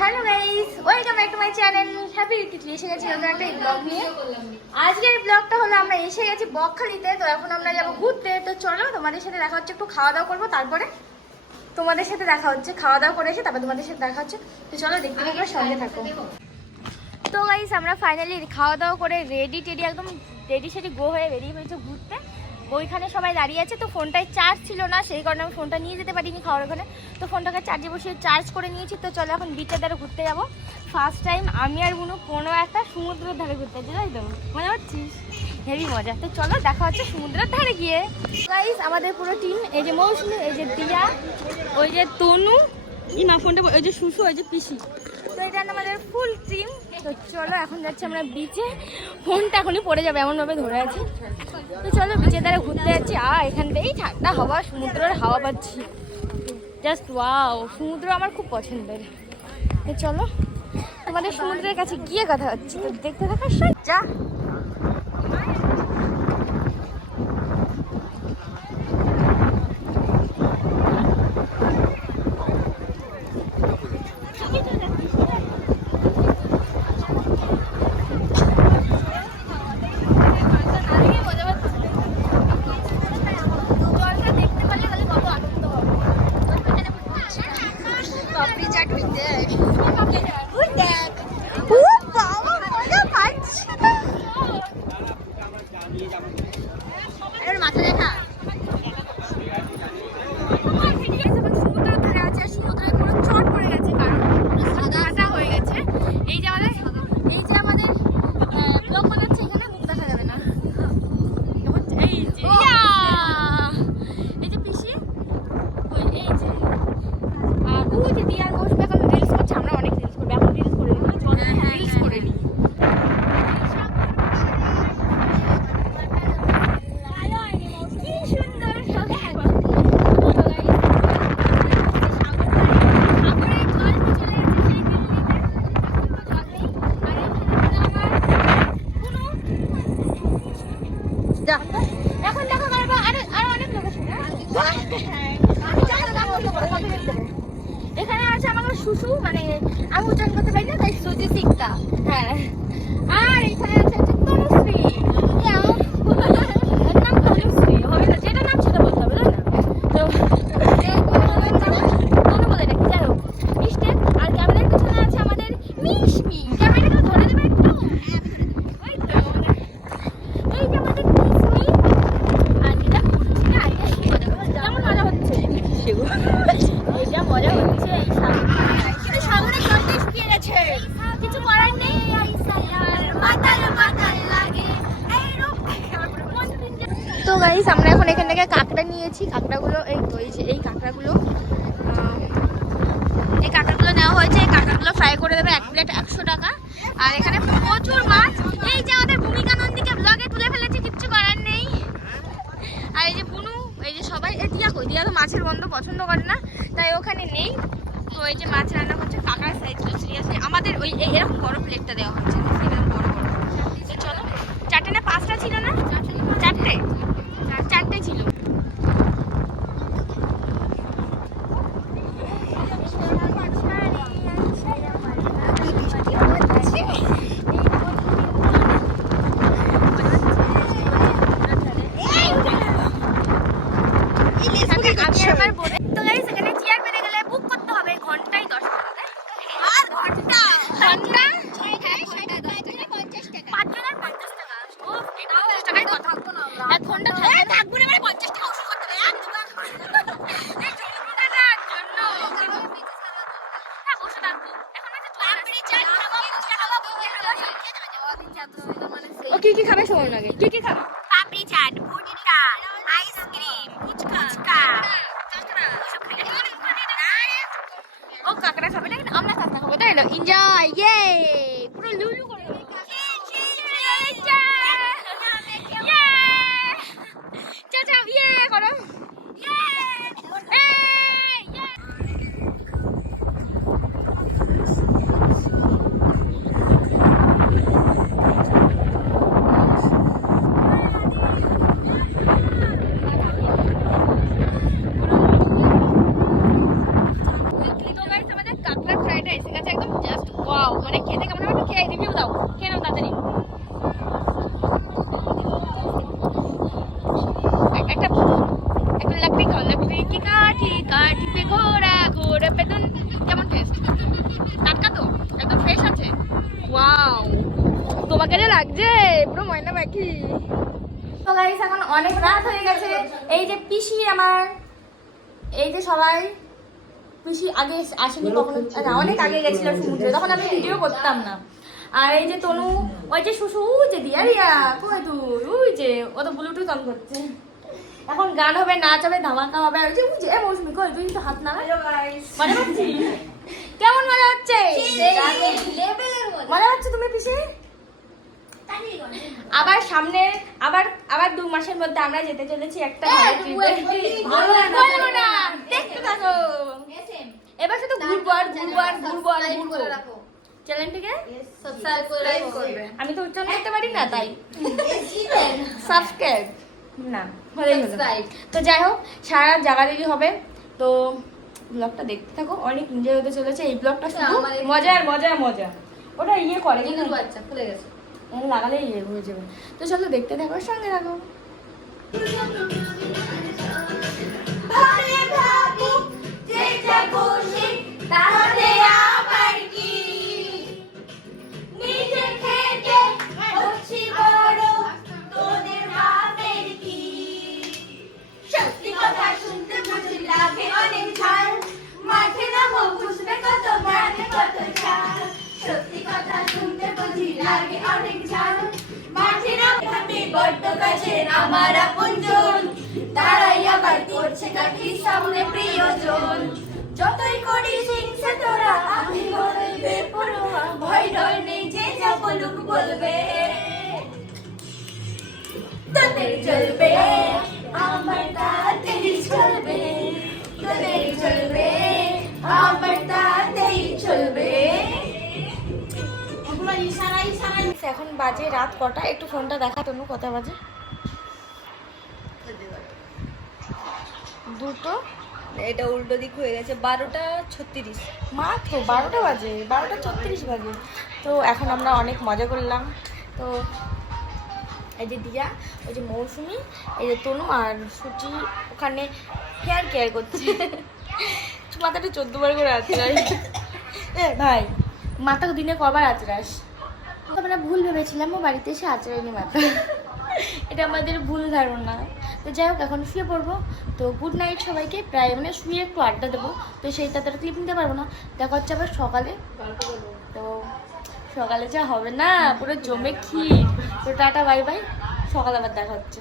Hello guys welcome back to my channel happy রিটিটলি এসে গেছি নতুন একটা ব্লগ নিয়ে। আজকের ব্লগটা হলো, আমরা এসে গেছি বকখালিতে, তো এখন আমরা যাব ঘুরতে। তো চলো, তোমাদের সাথে দেখা হচ্ছে, একটু খাওয়া দাওয়া করব, তারপরে তোমাদের সাথে দেখা হচ্ছে খাওয়া দাওয়া করে এসে তারপর তোমাদের সাথে দেখা হচ্ছে। তো চলো, দেখতে থাকো, সঙ্গে থাকো। তো গাইস আমরা ফাইনালি খাওয়া দাওয়া করে রেডি টেডি একদম রেডি সেডি গো হয়ে বেরিয়ে পড়েছে ঘুরতে। ওইখানে সবাই দাঁড়িয়ে আছে, তো ফোনটায় চার্জ ছিল না, সেই কারণে আমি ফোনটা নিয়ে যেতে পারিনি খাওয়ার ওখানে। তো ফোনটাকে চার্জে বসিয়ে চার্জ করে নিয়েছি, তো চলো এখন বিচের ধারে ঘুরতে যাব। ফার্স্ট টাইম আমি আর বুনু কোনো একটা সমুদ্রের ধারে ঘুরতে তাই তো? মজা হচ্ছিস হেভি মজা। তো চলো দেখা হচ্ছে সমুদ্রের ধারে গিয়ে। গাইস আমাদের পুরো টিম এই যে মৌসুমি, এই যে দিয়া, ওই যে তনু ইমা ফোনটা ওই যে শুশু ওই যে পিসি। এটা আমাদের ফুল টিম তো চলো, এখন যাচ্ছি আমরা বিচে ফোনটা এখনই পড়ে যাবে, এমনভাবে ধরে আছে। তো চলো বিচের দ্বারা ঘুরতে যাচ্ছি। আর এখান থেকেই ঠান্ডা হাওয়া, সমুদ্রের হাওয়া পাচ্ছি। জাস্ট ওয়াও সমুদ্র আমার খুব পছন্দের। তো চলো, তোমাদের সমুদ্রের কাছে গিয়ে কথা হচ্ছে। তো দেখতে থাকার যা জলটা দেখতে পারলে তাহলে কত আনন্দ হবে পাপড়ি চাট হইতে ওই দেখ ও বাবা মজা পাচ্ছি এর মাথা দেখা সমুদ্রের ধারে আছে আর সমুদ্রের পুরো চট পড়ে গেছে কারণ সাদাটা হয়ে গেছে এই যে আমাদের এই যে আমাদের ব্লক বানাচ্ছে এখানে মুখ দেখা যাবে না এই যে ইয়া! এই যে পিসি ওই এই যে আর ওই যে দিয়ার বসবে এখন রিলস করছে আমরা অনেক রিলস করব এখন রিলস করে নিই চল রিলস করে নিই কি সুন্দর যা এখন দেখো পারব আরও আরও অনেক লোক আছে এখানে আছে আমাকে শুশু মানে আমি উচ্চারণ করতে পারি না তাই সুজি সিক্তা হ্যাঁ। আর এখানে আছে হচ্ছে তনুশ্রী ইয়াও। ওর নাম তনুশ্রী হবে না যেটা নাম সেটা বলতে হবে না তো তনু বলে ডাকি যাই হোক মিষ্টি আর ক্যামেরার পিছনে আছে আমাদের মিশমি ক্যামেরাটা ধরে দেবে একটু ওই তো আমাদের এই যে আমাদের মিশমি আর যেটা করছি না এটা কেমন মজা হচ্ছে এটা মজা হচ্ছে এই সাগরে কিন্তু সাগরে জলটা শুকিয়ে গেছে কিছু করার নেই মাতাল মাতাল লাগে তো গাইস আমরা এখন এখান থেকে কাঁকড়া নিয়েছি কাঁকড়াগুলো এই তো এই যে এই কাঁকড়াগুলো। এই কাঁকড়াগুলো নেওয়া হয়েছে। এই কাঁকড়াগুলো ফ্রাই করে দেবে এক প্লেট একশো টাকা। আর এখানে প্রচুর মাছ। এই যে আমাদের ভূমিকা নন্দীকে ব্লগে তুলে ফেলেছে, কিচ্ছু করার নেই। আর এই যে বুনু, এই যে সবাই দিয়া কই? দিয়া তো মাছের গন্ধ পছন্দ করে না, তাই ওখানে নেই। তো এই যে মাছ রান্না করছে কাকার সাইজ সিরিয়াসলি আমাদের ওই এরকম বড় প্লেটটা দেওয়া হচ্ছে। এরকম বড় বড়। চলো, চারটে না পাঁচটা ছিল না? চারটে। চারটে ছিল আমি আমার বোনের তো গাইস এখানে চেয়ার পেতে গেলে বুক করতে হবে ঘন্টায় দশ টাকা আর ঘণ্টা ঘণ্টা পাঁচজনের পঞ্চাশ টাকা ও এই পঞ্চাশ টাকায় কথা এক ঘণ্টা থাকবে থাকব না মানে পঞ্চাশ টাকা ওষুধ করতে হবে এই জন্মটার জন্য হ্যাঁ বসে থাকব এখন আছে পাপড়ি চাট খাব ফুচকা খাব ও কি কি খাবে শোন আগে? কি কি খাবে? পাপড়ি চাট ভুট্টা আইসক্রিম ফুচকা। ও কাকড়া খাবে না আমরা কাকড়া খাব তাই না? এনজয় ইয়ে পুরো লুলু করে করো এই, ইয়ে! দাও খেয়ে নাও তাড়াতাড়ি এক- একটা একটা লাকড়ি খাও লাকড়ি কি কাঠি কাঠি পে ঘোড়া ঘোড়া পে দুন কেমন টেস্ট টাটকা তো একদম ফ্রেশ আছে। ওয়াও তোমাকে যে লাগছে পুরো ময়না পাখি। তো গাইস এখন অনেক রাত হয়ে গেছে। এই যে পিসি আমার এই যে সবাই পিসি আগে আসেনি কখনো। না অনেক আগে গেছিল সমুদ্রে তখন আমি ভিডিও করতাম না। আর এই যে তনু ওই যে শুশু যে দিয়া রিয়া কই তুই? ওই যে ও তো ব্লুটুথ অন করছে। এখন গান হবে নাচ হবে ধামাকা হবে। ওই যে এ মৌসুমি কই তুই? তো হাত না হচ্ছে কেমন মজা হচ্ছে? মজা। হচ্ছে তুমি পিসি? আবার সামনে আবার আবার দু মাসের মধ্যে আমরা যেতে চলেছি একটা দেখতে থাকো। এবার শুধু ঘুরবো আর ঘুরবো আর ঘুরবো আর ঘুরবো। চ্যানেলটিকে আমি তো উচ্চারণ করতে পারি না তাই। সাবস্ক্রাইব না? তো যাই হোক সারা রাত জাগাজাগি হবে। তো ব্লগটা দেখতে থাকো অনেক এনজয় হতে চলেছে। এই ব্লগটা শুধু মজার মজা আর মজা মজা। ওটা ইয়ে করে কিন্তু বাচ্চা খুলে গেছে। লাগালে লাগালেই ইয়ে হয়ে যাবে। তো চলো দেখতে থাকো সঙ্গে থাকো। আমার আপনজন, তারাই আবার করছে কাঠি সামনে প্রিয়জন। যতই করি হিংসে তোরা, আমি বেপরোয়া ভয় ডর নেই যে যা বলুক বলবে। তোদের চলবে, আমার তাতেই চলবে। তোদের চলবে, আমার তাতেই চলবে। এখন বাজে রাত কটা, একটু ফোনটা দেখা, তনু কটা বাজে। দুটো? এটা উল্টো দিক হয়ে গেছে বারোটা ছত্রিশ। মাত্র? বারোটা বাজে বারোটা ছত্রিশ বাজে। তো এখন আমরা অনেক মজা করলাম। তো এই যে দিয়া ওই যে মৌসুমি এই যে তনু আর সুচি ওখানে হেয়ার কেয়ার করছে। মাথাটা চোদ্দ বার করে আঁচড়াই এ ভাই মাথা দিনে কবার আঁচড়াস আমরা ভুল ভেবেছিলাম ও বাড়িতে এসে আঁচড়াইনি মাথা এটা আমাদের ভুল ধারণা। তো যাই হোক, এখন শুয়ে পড়ব। তো গুড নাইট সবাইকে। প্রায় মানে শুয়ে একটু আড্ডা দেবো। তো সেইটা তারা ক্লিপ নিতে পারব না। দেখা হচ্ছে আবার সকালে। তো সকালে যা হবে না, পুরো জমে ক্ষীর। তো টাটা বাই বাই সকালে আবার দেখা হচ্ছে।